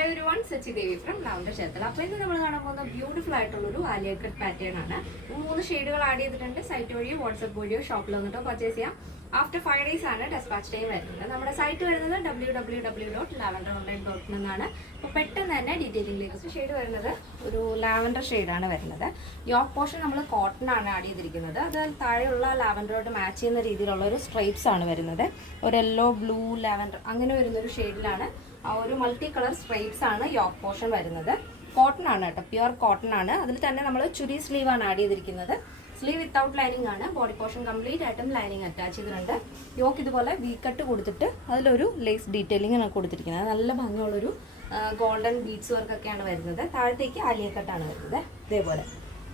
Hello everyone, Sachi Devi from Lavender Chetal. അപ്പോൾ ഇന്ന് നമ്മൾ കാണാൻ പോകുന്ന ബ്യൂട്ടിഫുൾ ആയിട്ടുള്ള ഒരു ആലിയ കട്ട് പാറ്റേൺ ആണ്. മൂന്ന് ഷെയ്ഡുകൾ ആഡ് ചെയ്തിട്ടുണ്ട്. സൈറ്റ് വഴിയോ വാട്സ്ആപ്പ് വഴിയോ ഷോപ്പിൽ വന്നിട്ടോ പർച്ചേസ് ചെയ്യാം. ആഫ്റ്റർ 5 days ആണ് ഡെസ്പാച്ച് ടൈം വരുന്നത്. നമ്മുടെ സൈറ്റ് വരുന്നത് www.lavenderonline.com എന്നാണ്. അപ്പോൾ പെട്ടെന്ന് തന്നെ ഡീറ്റെയിലിംഗിലേക്ക് ഷെയ്ഡ് വരുന്നത് ഒരു ലാവൻഡർ ഷെയ്ഡാണ് വരുന്നത്. യോക്ക് പോർഷൻ നമ്മൾ കോട്ടൺ ആണ് ആഡ് ചെയ്തിരിക്കുന്നത്. അത് താഴെയുള്ള ലാവൻഡറോട് മാച്ച് ചെയ്യുന്ന രീതിയിലുള്ള ഒരു സ്ട്രൈപ്സ് ആണ് വരുന്നത്. ഒരു യെല്ലോ ബ്ലൂ ലാവൻഡർ അങ്ങനെ വരുന്നൊരു ഷെയ്ഡിലാണ് ഒരു മൾട്ടി കളർ സ്ട്രൈപ്സ് ആണ് യോക്ക് പോർഷൻ വരുന്നത്. കോട്ടൺ ആണ് കേട്ടോ, പ്യുവർ കോട്ടൺ ആണ്. അതിൽ തന്നെ നമ്മൾ ചുരി സ്ലീവ് ആണ് ആഡ് ചെയ്തിരിക്കുന്നത്. സ്ലീവ് വിത്തൗട്ട് ലൈനിങ് ആണ്. ബോഡി പോർഷൻ കംപ്ലീറ്റ് ആയിട്ടും ലൈനിങ് അറ്റാച്ച് ചെയ്തിട്ടുണ്ട്. യോക്ക് ഇതുപോലെ വി കട്ട് കൊടുത്തിട്ട് അതിലൊരു ലേസ് ഡീറ്റെയിലിംഗ് ആണ് കൊടുത്തിരിക്കുന്നത്. നല്ല ഭംഗിയുള്ളൊരു ഗോൾഡൻ ബീഡ്സ് വർക്കൊക്കെയാണ് വരുന്നത്. താഴത്തേക്ക് ആലിയ കട്ടാണ് വരുന്നത്. ഇതേപോലെ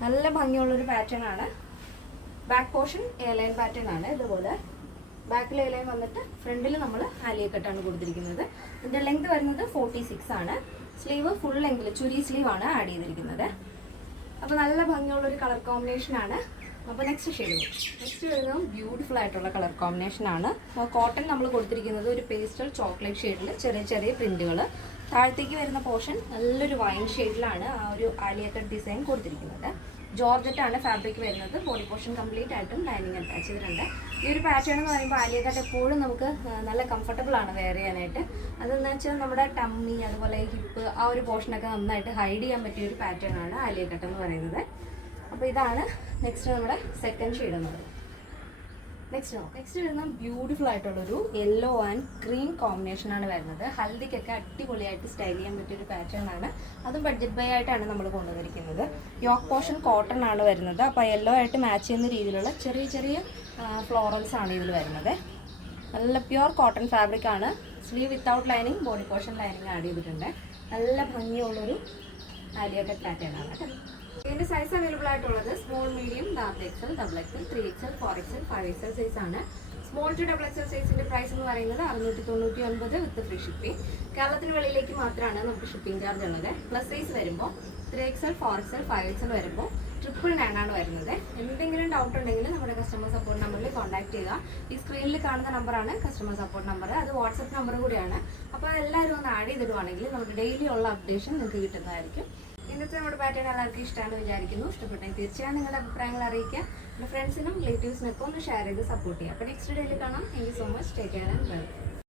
നല്ല ഭംഗിയുള്ളൊരു പാറ്റേൺ ആണ്. ബാക്ക് പോർഷൻ എയർലൈൻ പാറ്റേൺ ആണ്. ഇതുപോലെ ബാക്കിൽ എയർലൈൻ വന്നിട്ട് ഫ്രണ്ടിൽ നമ്മൾ ആലിയ കട്ടാണ് കൊടുത്തിരിക്കുന്നത്. ഇതിൻ്റെ ലെങ്ത് വരുന്നത് 46 ആണ്. സ്ലീവ് ഫുൾ ലെങ്തിൽ ചുരി സ്ലീവ് ആണ് ആഡ് ചെയ്തിരിക്കുന്നത്. അപ്പോൾ നല്ല ഭംഗിയുള്ളൊരു കളർ കോമ്പിനേഷൻ ആണ്. അപ്പോൾ നെക്സ്റ്റ് വരുന്നത് ബ്യൂട്ടിഫുൾ ആയിട്ടുള്ള കളർ കോമ്പിനേഷൻ ആണ്. കോട്ടൺ നമ്മൾ കൊടുത്തിരിക്കുന്നത് ഒരു പേസ്റ്റൽ ചോക്ലേറ്റ് ഷെയ്ഡിൽ ചെറിയ ചെറിയ പ്രിന്റുകൾ. താഴത്തേക്ക് വരുന്ന പോർഷൻ നല്ലൊരു വൈൻ ഷെയ്ഡിലാണ് ആ ഒരു ആലിയ കട്ട് ഡിസൈൻ കൊടുത്തിരിക്കുന്നത്. ജോർജറ്റ് ആണ് ഫാബ്രിക് വരുന്നത്. ബോഡി പോർഷൻ കംപ്ലീറ്റ് ആയിട്ടും ലൈനിങ് അറ്റാച്ച് ചെയ്തിട്ടുണ്ട്. ഈ ഒരു പാറ്റേൺ എന്ന് പറയുമ്പോൾ ആലിയ കട്ട് എപ്പോഴും നമുക്ക് നല്ല കംഫർട്ടബിൾ ആണ് വെയർ ചെയ്യാനായിട്ട്. അതെന്ന് വെച്ചാൽ നമ്മുടെ ടമ്മി അതുപോലെ ഹിപ്പ് ആ ഒരു പോർഷനൊക്കെ നന്നായിട്ട് ഹൈഡ് ചെയ്യാൻ പറ്റിയ ഒരു പാറ്റേൺ ആണ് ആലിയ കട്ട് എന്ന് പറയുന്നത്. അപ്പോൾ ഇതാണ് നെക്സ്റ്റ് നമ്മുടെ സെക്കൻഡ് ഷെയ്ഡ് എന്ന് പറയുന്നത്. നെക്സ്റ്റ് വരുന്ന ബ്യൂട്ടിഫുൾ ആയിട്ടുള്ളൊരു യെല്ലോ ആൻഡ് ക്രീം കോമ്പിനേഷൻ ആണ് വരുന്നത്. ഹൽദിക്കൊക്കെ അടിപൊളിയായിട്ട് സ്റ്റൈൽ ചെയ്യാൻ പറ്റിയൊരു പാറ്റേൺ ആണ്. അതും ബഡ്ജറ്റ് ബൈ ആയിട്ടാണ് നമ്മൾ കൊണ്ടുവന്നിരിക്കുന്നത്. യോക്ക് പോർഷൻ കോട്ടൺ ആണ് വരുന്നത്. അപ്പോൾ യെല്ലോ ആയിട്ട് മാച്ച് ചെയ്യുന്ന രീതിയിലുള്ള ചെറിയ ചെറിയ ഫ്ലോറൽസ് ആണ് ഇതിൽ വരുന്നത്. നല്ല പ്യുവർ കോട്ടൺ ഫാബ്രിക് ആണ്. Sleeve without lining, body portion lining add ചെയ്തിട്ടുണ്ട്. നല്ല ഭംഗിയുള്ളൊരു ആലിയ കട്ട് പാറ്റേൺ ആണ് കേട്ടോ. ഇതിൻ്റെ സൈസ് അവൈലബിൾ ആയിട്ടുള്ളത് small, medium, double XL, double XL, 3XL, 4XL, 5XL size ആണ്. സ്മോൾ ടു ഡബിൾ എക്സൽ സൈസിൻ്റെ പ്രൈസ് എന്ന് പറയുന്നത് 699 വിത്ത് ഫ്രീ ഷിപ്പിംഗ്. കേരളത്തിന് വെളിയിലേക്ക് മാത്രമാണ് നമുക്ക് ഷിപ്പിംഗ് ചാർജ് ഉള്ളത്. പ്ലസ് സൈസ് വരുമ്പോൾ 3XL, 4XL, 5XL വരുമ്പോൾ 999 ആണ് വരുന്നത്. എന്തെങ്കിലും ഡൗട്ട് ഉണ്ടെങ്കിൽ നമ്മുടെ കസ്റ്റമർ സപ്പോർട്ട് നമ്പറിൽ കോൺടാക്ട് ചെയ്യുക. ഈ സ്ക്രീനിൽ കാണുന്ന നമ്പറാണ് കസ്റ്റമർ സപ്പോർട്ട് നമ്പർ. അത് വാട്സപ്പ് നമ്പർ കൂടിയാണ്. അപ്പോൾ എല്ലാവരും ഒന്ന് ആഡ് ചെയ്തിടുവാണെങ്കിൽ നമ്മുടെ ഡെയിലി ഉള്ള അപ്ഡേഷൻ നിങ്ങൾക്ക് കിട്ടുന്നതായിരിക്കും. ഇന്നത്തെ നമ്മുടെ പാറ്റേൺ എല്ലാവർക്കും ഇഷ്ടമാണെന്ന് വിചാരിക്കുന്നു. ഇഷ്ടപ്പെട്ടെങ്കിൽ തീർച്ചയായും നിങ്ങളുടെ അഭിപ്രായങ്ങൾ അറിയിക്കുക. നമ്മുടെ ഫ്രണ്ട്സിനും റിലേറ്റീവ്സിനൊക്കെ ഒന്ന് ഷെയർ ചെയ്ത് സപ്പോർട്ട് ചെയ്യുക. അപ്പോൾ നെക്സ്റ്റ് ഡേയിൽ കാണാം. Thank you so much. Take care and by.